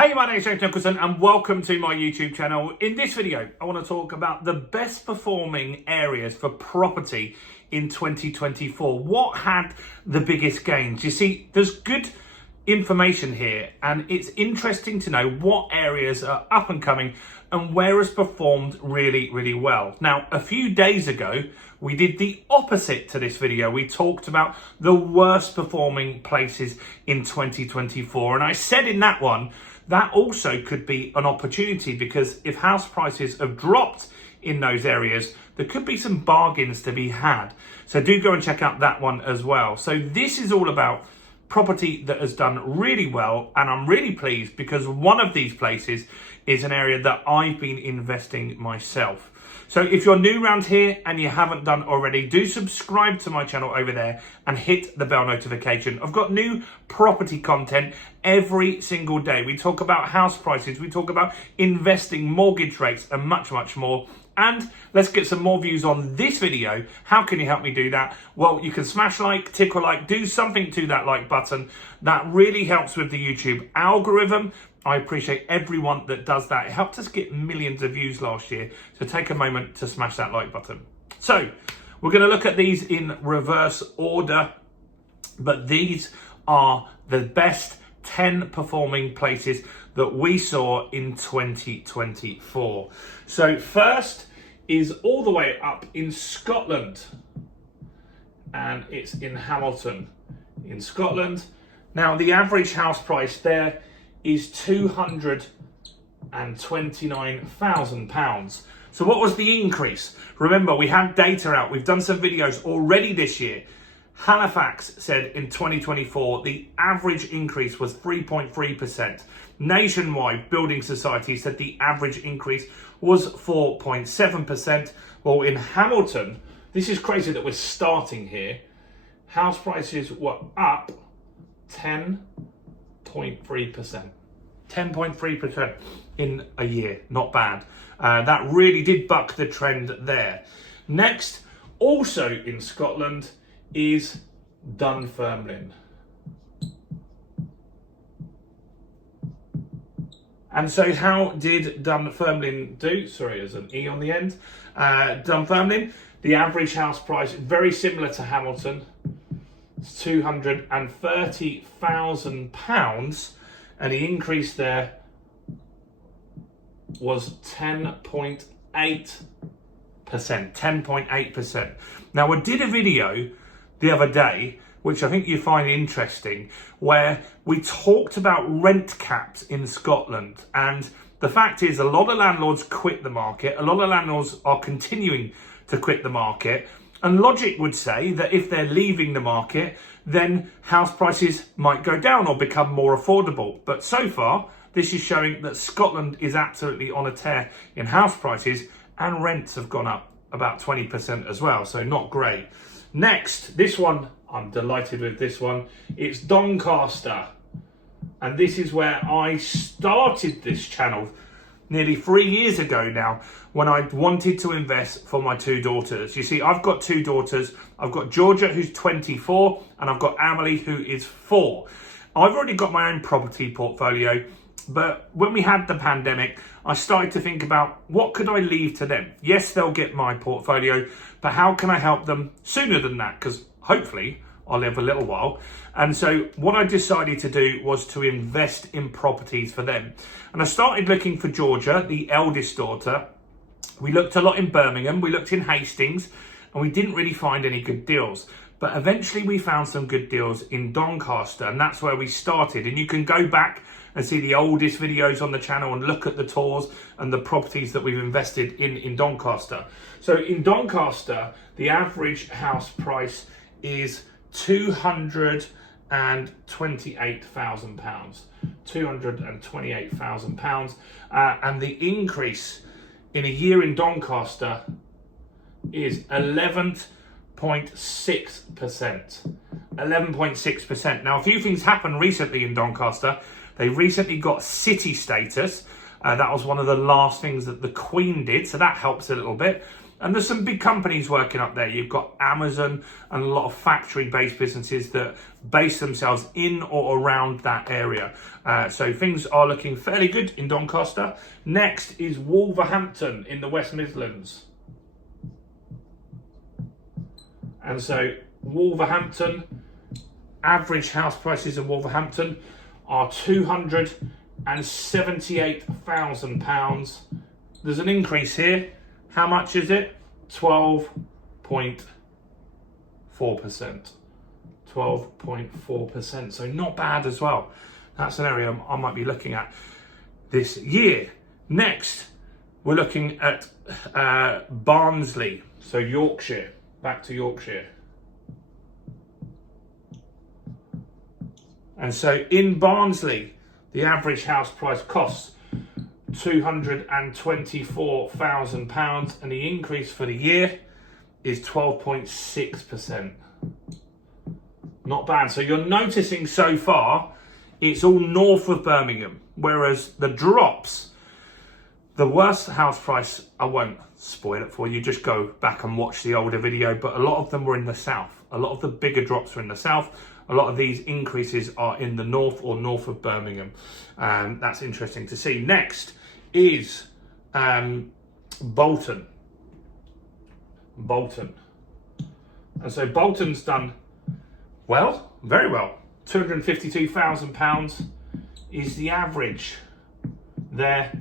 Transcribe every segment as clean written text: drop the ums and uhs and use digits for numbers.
Hey, my name is James Nicholson and welcome to my YouTube channel. In this video, I want to talk about the best performing areas for property in 2024. What had the biggest gains? You see, there's good information here and it's interesting to know what areas are up and coming and where has performed really well. Now, a few days ago, we did the opposite to this video. We talked about the worst performing places in 2024. And I said in that one, that also could be an opportunity because if house prices have dropped in those areas, there could be some bargains to be had. So do go and check out that one as well. So this is all about property that has done really well, and I'm really pleased because one of these places is an area that I've been investing myself. So if you're new around here and you haven't done already, do subscribe to my channel over there and hit the bell notification. I've got new property content every single day. We talk about house prices, we talk about investing, mortgage rates, and much more. And let's get some more views on this video. How can you help me do that? Well, you can smash like, tickle like, do something to that like button. That really helps with the YouTube algorithm. I appreciate everyone that does that. It helped us get millions of views last year. So take a moment to smash that like button. So we're going to look at these in reverse order, but these are the best 10 performing places that we saw in 2024. So first is all the way up in Scotland, and it's in Hamilton in Scotland. Now the average house price there is £229,000. So what was the increase? Remember, we had data out. We've done some videos already this year. Halifax said in 2024, the average increase was 3.3%. Nationwide Building Society said the average increase was 4.7%. Well, in Hamilton, this is crazy that we're starting here. House prices were up 10.3%. 10.3% in a year, not bad. That really did buck the trend there. Next, also in Scotland, is Dunfermline. And so how did Dunfermline do? Sorry, there's an E on the end. Dunfermline, the average house price, very similar to Hamilton, it's £230,000, and the increase there was 10.8%. 10.8%. Now, I did a video the other day, which I think you find interesting, where we talked about rent caps in Scotland. And the fact is, a lot of landlords quit the market. A lot of landlords are continuing to quit the market. And logic would say that if they're leaving the market, then house prices might go down or become more affordable. But so far, this is showing that Scotland is absolutely on a tear in house prices, and rents have gone up about 20% as well. So not great. Next, this one, I'm delighted with this one. It's Doncaster. And this is where I started this channel nearly 3 years ago now, when I wanted to invest for my two daughters. You see, I've got two daughters. I've got Georgia, who's 24, and I've got Emily, who is 4. I've already got my own property portfolio, but when we had the pandemic, I started to think about what could I leave to them? Yes, they'll get my portfolio, but how can I help them sooner than that? Because hopefully I'll live a little while. And so what I decided to do was to invest in properties for them. And I started looking for Georgia, the eldest daughter. We looked a lot in Birmingham, we looked in Hastings, and we didn't really find any good deals. But eventually we found some good deals in Doncaster, and that's where we started. And you can go back and see the oldest videos on the channel and look at the tours and the properties that we've invested in Doncaster. So in Doncaster, the average house price is £228,000. £228,000. And the increase in a year in Doncaster is 11.6%. 11.6%. Now, a few things happened recently in Doncaster. They recently got city status. That was one of the last things that the Queen did, so that helps a little bit. And there's some big companies working up there. You've got Amazon and a lot of factory-based businesses that base themselves in or around that area. So things are looking fairly good in Doncaster. Next is Wolverhampton in the West Midlands. And so Wolverhampton, average house prices in Wolverhampton are £278,000. There's an increase here. How much is it? 12.4%. 12.4%. So not bad as well. That's an area I might be looking at this year. Next, we're looking at Barnsley. So Yorkshire. Back to Yorkshire. And so in Barnsley, the average house price costs £224,000, and the increase for the year is 12.6%. Not bad. So you're noticing so far it's all north of Birmingham, whereas the drops, the worst house price, I won't spoil it for you, just go back and watch the older video, but a lot of them were in the south. A lot of the bigger drops were in the south. A lot of these increases are in the north or north of Birmingham. That's interesting to see. Next is Bolton. Bolton. And so Bolton's done well, very well. £252,000 is the average there.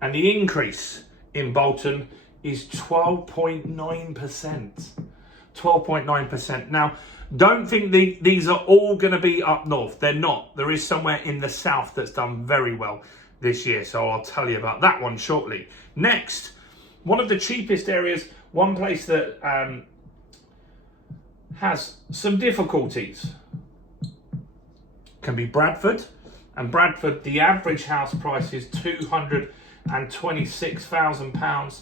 And the increase in Bolton is 12.9%. 12.9%. Now, don't think these are all going to be up north. They're not. There is somewhere in the south that's done very well this year. So I'll tell you about that one shortly. Next, one of the cheapest areas, one place that has some difficulties can be Bradford. And Bradford, the average house price is £226,000.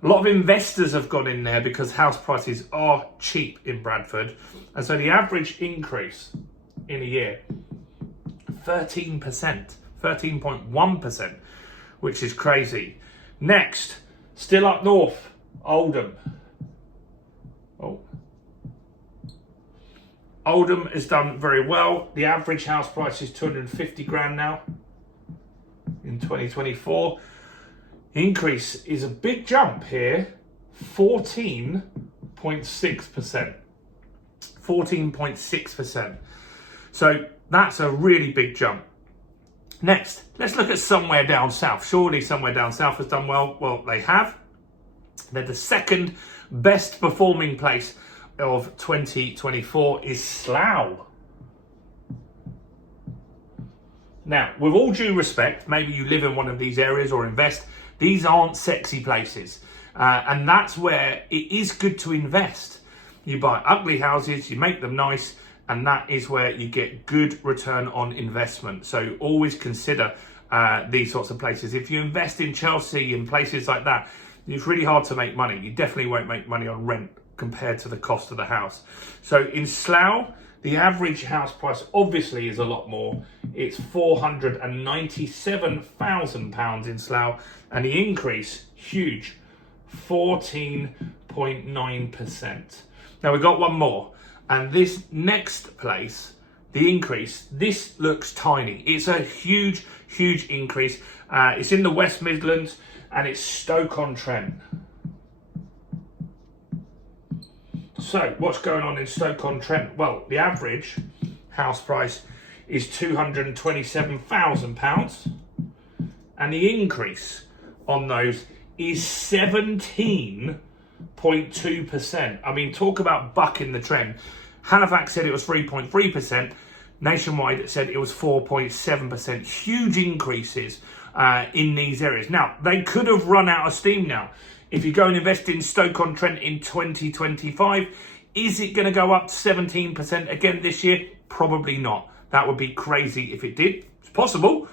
A lot of investors have gone in there because house prices are cheap in Bradford. And so the average increase in a year, 13%, 13.1%, which is crazy. Next, still up north, Oldham. Oldham has done very well. The average house price is 250 grand now in 2024. Increase is a big jump here, 14.6%. 14.6%. So that's a really big jump. Next, let's look at somewhere down south. Surely somewhere down south has done well. Well, they have. They're the second best performing place of 2024 is Slough. Now, with all due respect, maybe you live in one of these areas or invest, these aren't sexy places. And that's where it is good to invest. You buy ugly houses, you make them nice, and that is where you get good return on investment. So always consider these sorts of places. If you invest in Chelsea and places like that, it's really hard to make money. You definitely won't make money on rent compared to the cost of the house. So in Slough, the average house price obviously is a lot more. It's £497,000 in Slough, and the increase, huge, 14.9%. Now we've got one more, and this next place, the increase, this looks tiny. It's a huge, huge increase. It's in the West Midlands, and it's Stoke-on-Trent. So what's going on in Stoke-on-Trent? Well, the average house price is £227,000, and the increase on those is 17.2%. I mean, talk about bucking the trend. Halifax said it was 3.3%. Nationwide said it was 4.7%. Huge increases in these areas. Now, they could have run out of steam now. If you go and invest in Stoke-on-Trent in 2025, is it going to go up to 17% again this year? Probably not. That would be crazy if it did. It's possible,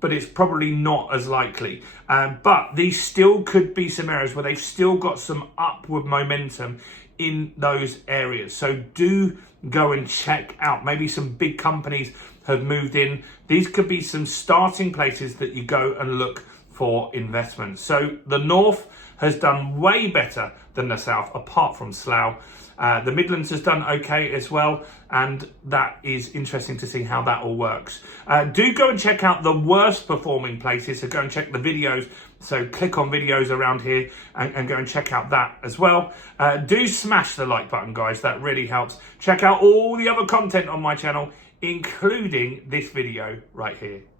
but it's probably not as likely. But these still could be some areas where they've still got some upward momentum in those areas. So do go and check out. Maybe some big companies have moved in. These could be some starting places that you go and look for investments. So the north has done way better than the South, apart from Slough. The Midlands has done okay as well, and that is interesting to see how that all works. Do go and check out the worst performing places, so go and check the videos. So click on videos around here and go and check out that as well. Do smash the like button, guys, that really helps. Check out all the other content on my channel, including this video right here.